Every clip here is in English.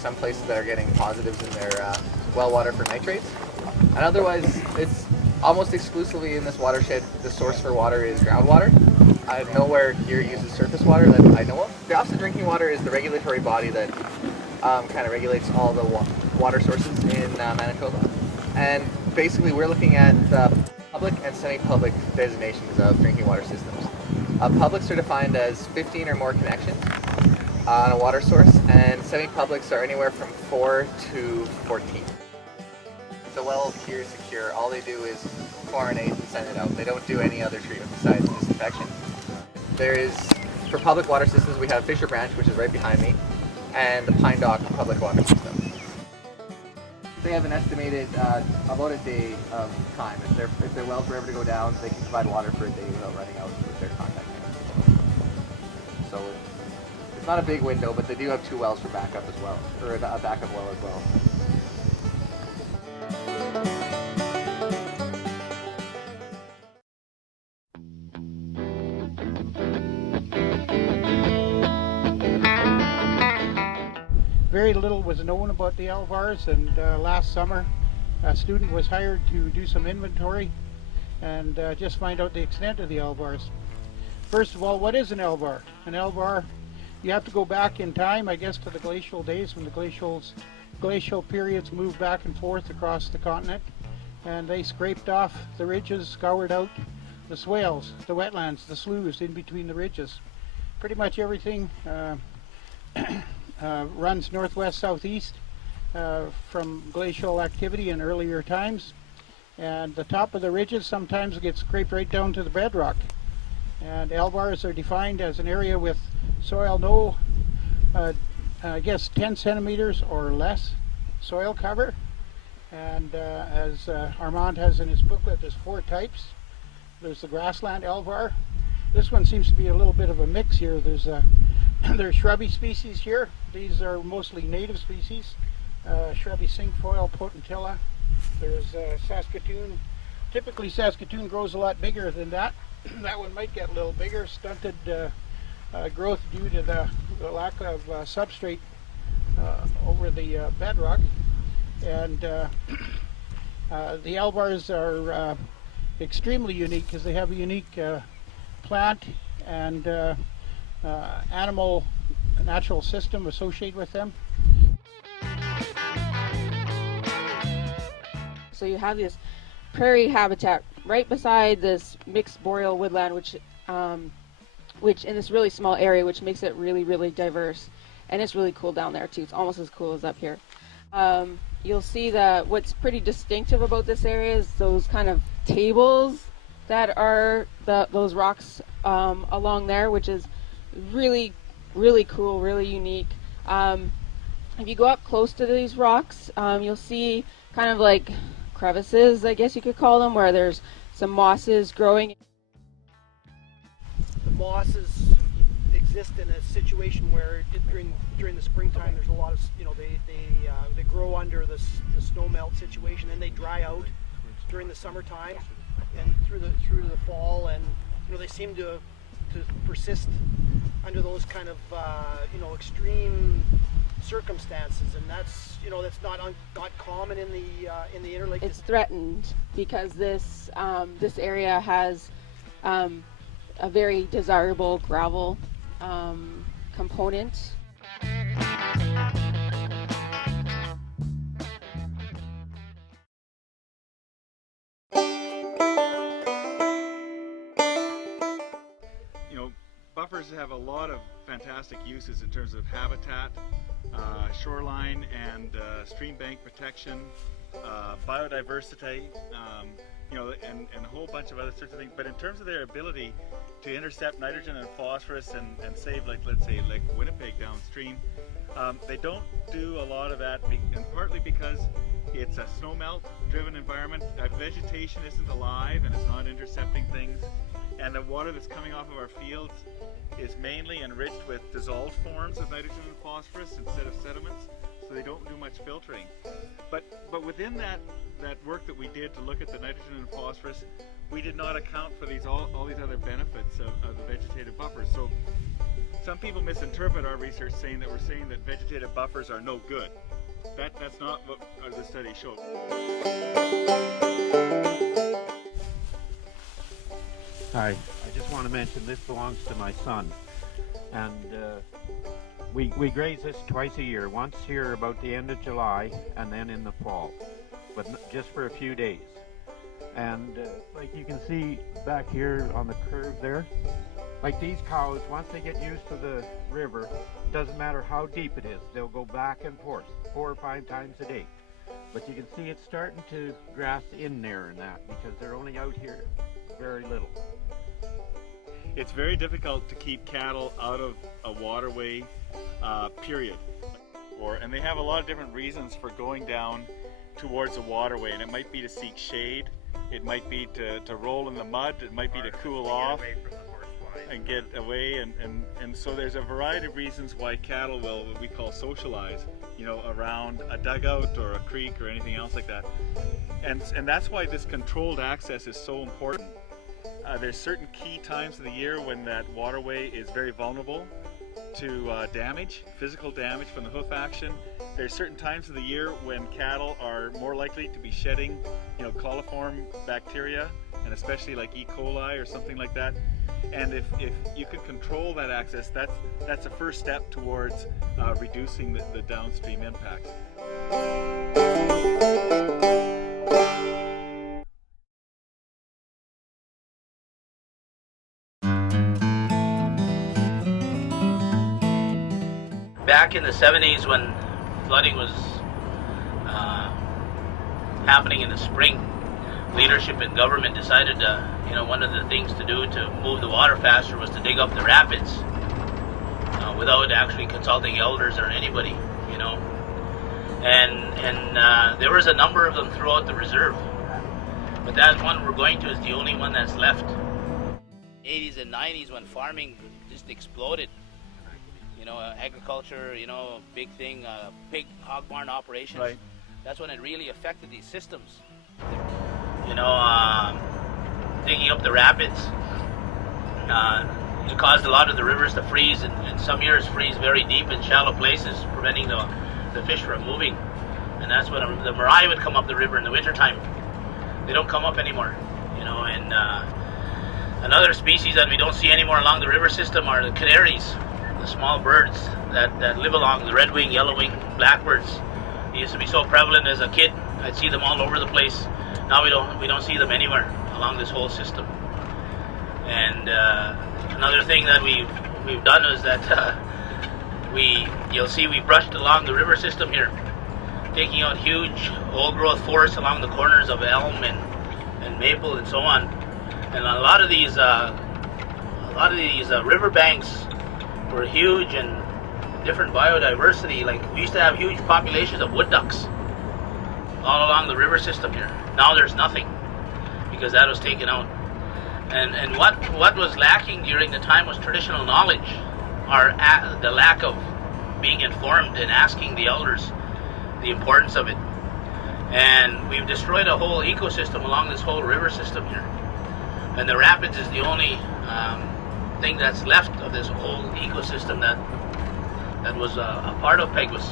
some places that are getting positives in their well water for nitrates. And otherwise, it's almost exclusively in this watershed, the source for water is groundwater. Nowhere here uses surface water that I know of. The Office of Drinking Water is the regulatory body that kind of regulates all the water sources in Manitoba. And basically we're looking at the public and semi-public designations of drinking water systems. Publics are defined as 15 or more connections on a water source, and semi-publics are anywhere from 4 to 14. The wells here secure. All they do is chlorinate and send it out. They don't do any other treatment besides disinfection. There is, for public water systems, we have Fisher Branch, which is right behind me, and the Pine Dock public water system. They have an estimated about a day of time. If their wells were ever to go down, they can provide water for a day without running out with their contact tanks. So it's not a big window, but they do have 2 wells for backup as well, or a backup well as well. Very little was known about the Alvars, and last summer a student was hired to do some inventory and just find out the extent of the Alvars. First of all, what is an Alvar? An Alvar, you have to go back in time, I guess, to the glacial days when the glacial periods moved back and forth across the continent, and they scraped off the ridges, scoured out the swales, the wetlands, the sloughs in between the ridges. Pretty much everything runs northwest-southeast from glacial activity in earlier times, and the top of the ridges sometimes gets scraped right down to the bedrock. And Alvars are defined as an area with soil no, I guess 10 centimeters or less soil cover. And as Armand has in his booklet, there's 4 types. There's the grassland Alvar. This one seems to be a little bit of a mix here. There's shrubby species here. These are mostly native species. Shrubby cinquefoil potentilla. There's Saskatoon. Typically Saskatoon grows a lot bigger than that. That one might get a little bigger. Stunted growth due to the lack of substrate over the bedrock. And the Alvars are extremely unique because they have a unique plant and animal natural system associated with them. So you have this prairie habitat right beside this mixed boreal woodland, which in this really small area, which makes it really, really diverse. And it's really cool down there too. It's almost as cool as up here. You'll see that what's pretty distinctive about this area is those kind of tables that are those rocks along there, which is really, really cool, really unique. If you go up close to these rocks, you'll see kind of like crevices, I guess you could call them, where there's some mosses growing. The mosses exist in a situation where during the springtime there's a lot of, they grow under the snow melt situation, and they dry out during the summertime and through the fall, and they seem to persist under those kind of extreme circumstances, and that's not common in the Interlake. It's threatened because this area has a very desirable gravel component. Buffers have a lot of fantastic uses in terms of habitat, shoreline and stream bank protection, biodiversity, and a whole bunch of other sorts of things. But in terms of their ability to intercept nitrogen and phosphorus and save, let's say Winnipeg downstream, they don't do a lot of that, and partly because it's a snowmelt driven environment. Vegetation isn't alive and it's not intercepting things. And the water that's coming off of our fields is mainly enriched with dissolved forms of nitrogen and phosphorus instead of sediments, so they don't do much filtering. But within that work that we did to look at the nitrogen and phosphorus, we did not account for all these other benefits of the vegetative buffers. So some people misinterpret our research saying that we're saying that vegetative buffers are no good. That's not what the study showed. Hi, I just want to mention this belongs to my son, and we graze this twice a year, once here about the end of July and then in the fall, but just for a few days. And like you can see back here on the curve there, like these cows, once they get used to the river, doesn't matter how deep it is, they'll go back and forth 4 or 5 times a day. But you can see it's starting to grass in there and that, because they're only out here very little. It's very difficult to keep cattle out of a waterway, period. And they have a lot of different reasons for going down towards a waterway, and it might be to seek shade, it might be to roll in the mud, it might be to cool off and get away, and so there's a variety of reasons why cattle will, what we call, socialize, you know, around a dugout or a creek or anything else like that. And that's why this controlled access is so important. There's certain key times of the year when that waterway is very vulnerable to damage, physical damage from the hoof action. There's certain times of the year when cattle are more likely to be shedding, you know, coliform bacteria, and especially like E. coli or something like that. And if you could control that access, that's a first step towards reducing the downstream impacts. Back in the 70s, when flooding was happening in the spring, leadership in government decided one of the things to do to move the water faster was to dig up the rapids without actually consulting elders or anybody, you know. And there was a number of them throughout the reserve, but that one we're going to is the only one that's left. 80s and 90s, when farming just exploded, you know, agriculture, you know, big thing, pig hog barn operations. Right. That's when it really affected these systems. You know, digging up the rapids, it caused a lot of the rivers to freeze, and some years freeze very deep in shallow places, preventing the fish from moving. And that's when the moray would come up the river in the wintertime. They don't come up anymore, you know. And another species that we don't see anymore along the river system are the canaries, the small birds that live along, the red-winged, yellow-winged blackbirds. They used to be so prevalent as a kid. I'd see them all over the place. Now we don't see them anywhere along this whole system. And another thing that we've done is that you'll see we brushed along the river system here, taking out huge old-growth forests along the corners of elm and maple and so on. And a lot of these river banks were huge and different biodiversity. Like, we used to have huge populations of wood ducks all along the river system here. Now there's nothing, because that was taken out. And what was lacking during the time was traditional knowledge, or the lack of being informed and asking the elders the importance of it. And we've destroyed a whole ecosystem along this whole river system here. And the rapids is the only thing that's left of this whole ecosystem that was a part of Peguis.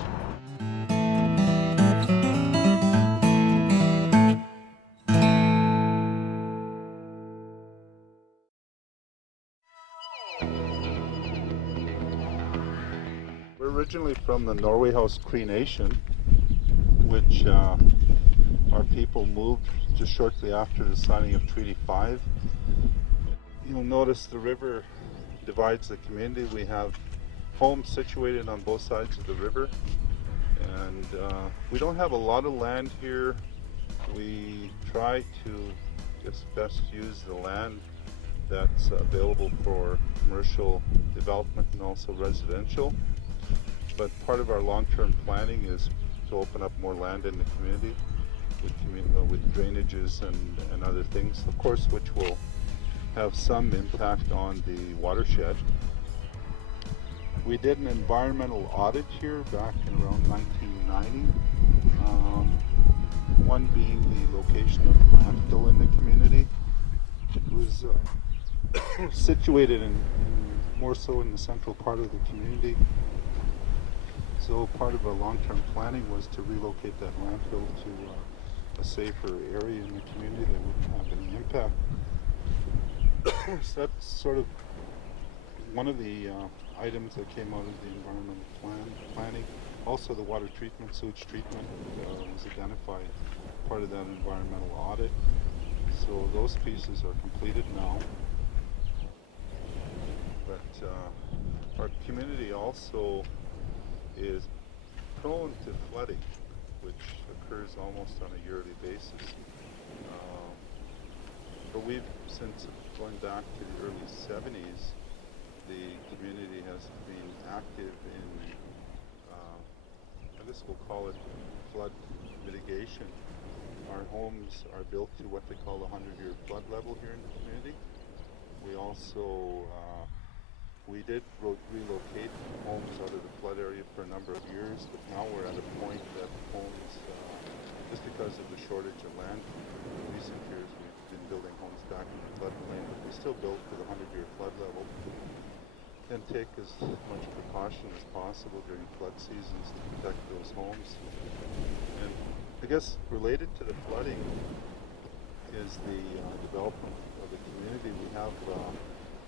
We're originally from the Norway House Cree Nation, which our people moved just shortly after the signing of Treaty 5. You'll notice the river divides the community. We have homes situated on both sides of the river, and we don't have a lot of land here. We try to just best use the land that's available for commercial development and also residential. But part of our long-term planning is to open up more land in the community with drainages and other things, of course, which will have some impact on the watershed. We did an environmental audit here back in around 1990, one being the location of the landfill in the community. It was situated in more so in the central part of the community. So part of our long-term planning was to relocate that landfill to a safer area in the community that wouldn't have any impact. So that's sort of one of the items that came out of the environmental planning. Also the water treatment, sewage treatment was identified part of that environmental audit. So those pieces are completed now. But our community also is prone to flooding, which occurs almost on a yearly basis. But we've, since going back to the early 70s, the community has been active in, I guess we'll call it flood mitigation. Our homes are built to what they call the 100-year flood level here in the community. We also, we did relocate homes out of the flood area for a number of years, but now we're at a point that homes, just because of the shortage of land in recent years, we've been building homes back in the floodplain, but we still build to the 100-year flood level and take as much precaution as possible during flood seasons to protect those homes. And I guess related to the flooding is the development of the community.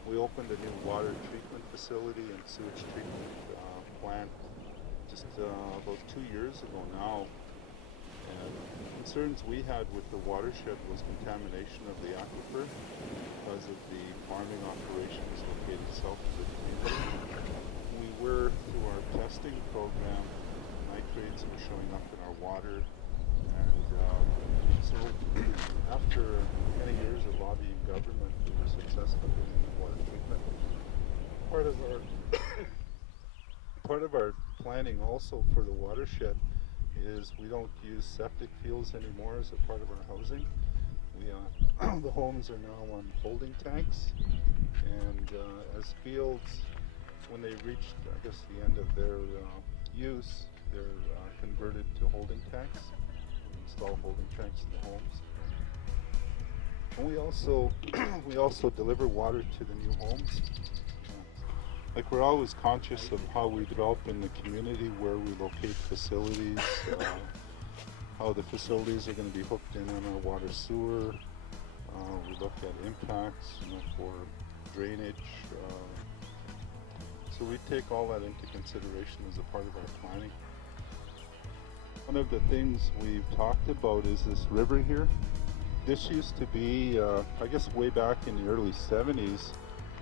We opened a new water treatment facility and sewage treatment plant just about 2 years ago now. And concerns we had with the watershed was contamination of the aquifer because of the farming operations located south of the community. We were, through our testing program, nitrates were showing up in our water. And so after many years of lobbying government, we were successful in the water treatment. Part of our planning also for the watershed is we don't use septic fields anymore as a part of our housing. The homes are now on holding tanks, and as fields, when they reach, I guess, the end of their use, they're converted to holding tanks. We install holding tanks in the homes. And we also deliver water to the new homes. Like, we're always conscious of how we develop in the community, where we locate facilities, how the facilities are going to be hooked in on our water sewer. We look at impacts, for drainage. So we take all that into consideration as a part of our planning. One of the things we've talked about is this river here. This used to be, I guess way back in the early 70s,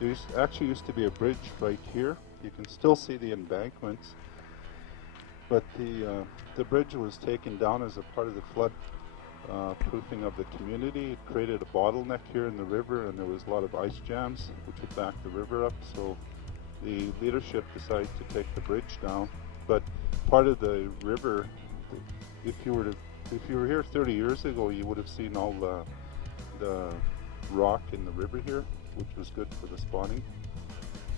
there actually used to be a bridge right here. You can still see the embankments, but the bridge was taken down as a part of the flood proofing of the community. It created a bottleneck here in the river, and there was a lot of ice jams, which would back the river up. So the leadership decided to take the bridge down. But part of the river, if you were here 30 years ago, you would have seen all the rock in the river here, which was good for the spawning.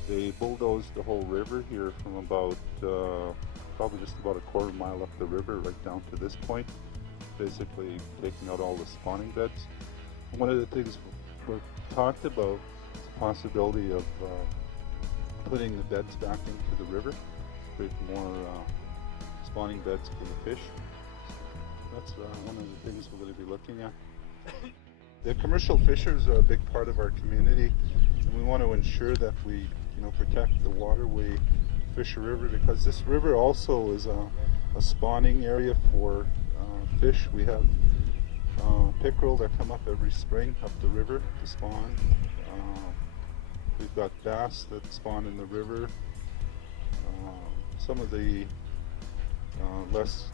They bulldozed the whole river here from about probably just about a quarter mile up the river right down to this point, basically taking out all the spawning beds. And one of the things we talked about is the possibility of putting the beds back into the river, create more spawning beds for the fish. That's one of the things we're going to be looking at. The commercial fishers are a big part of our community, and we want to ensure that we, protect the waterway Fisher River, because this river also is a spawning area for fish. We have pickerel that come up every spring up the river to spawn. We've got bass that spawn in the river. Some of the less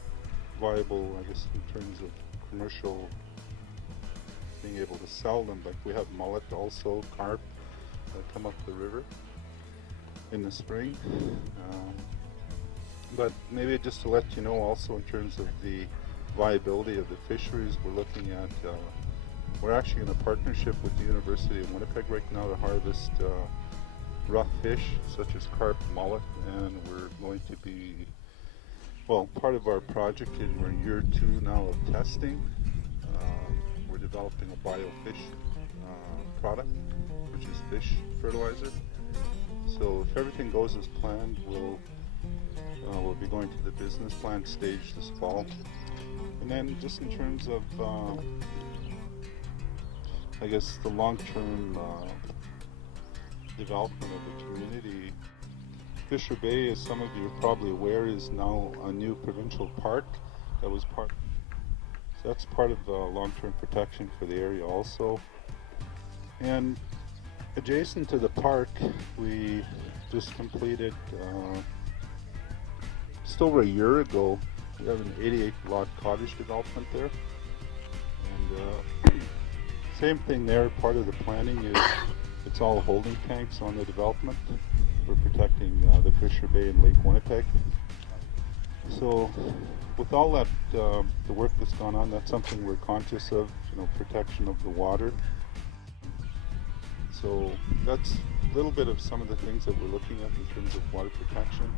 viable, I guess, in terms of commercial being able to sell them, like we have mullet also, carp that come up the river in the spring. But maybe just to let you know also in terms of the viability of the fisheries, we're looking at, we're actually in a partnership with the University of Winnipeg right now to harvest rough fish such as carp, mullet, and we're going to be, well, part of our project, and we're in year 2 now of testing. We're developing a biofish product, which is fish fertilizer. So if everything goes as planned, we'll be going to the business plan stage this fall. And then just in terms of, I guess, the long-term development of the community, Fisher Bay, as some of you are probably aware, is now a new provincial park. That was part. So that's part of the long-term protection for the area also. And adjacent to the park, we just completed, just over a year ago, we have an 88 lot cottage development there. And same thing there, part of the planning is it's all holding tanks on the development. We're protecting the Fisher Bay and Lake Winnipeg. So with all that, the work that's gone on, that's something we're conscious of, protection of the water. So that's a little bit of some of the things that we're looking at in terms of water protection.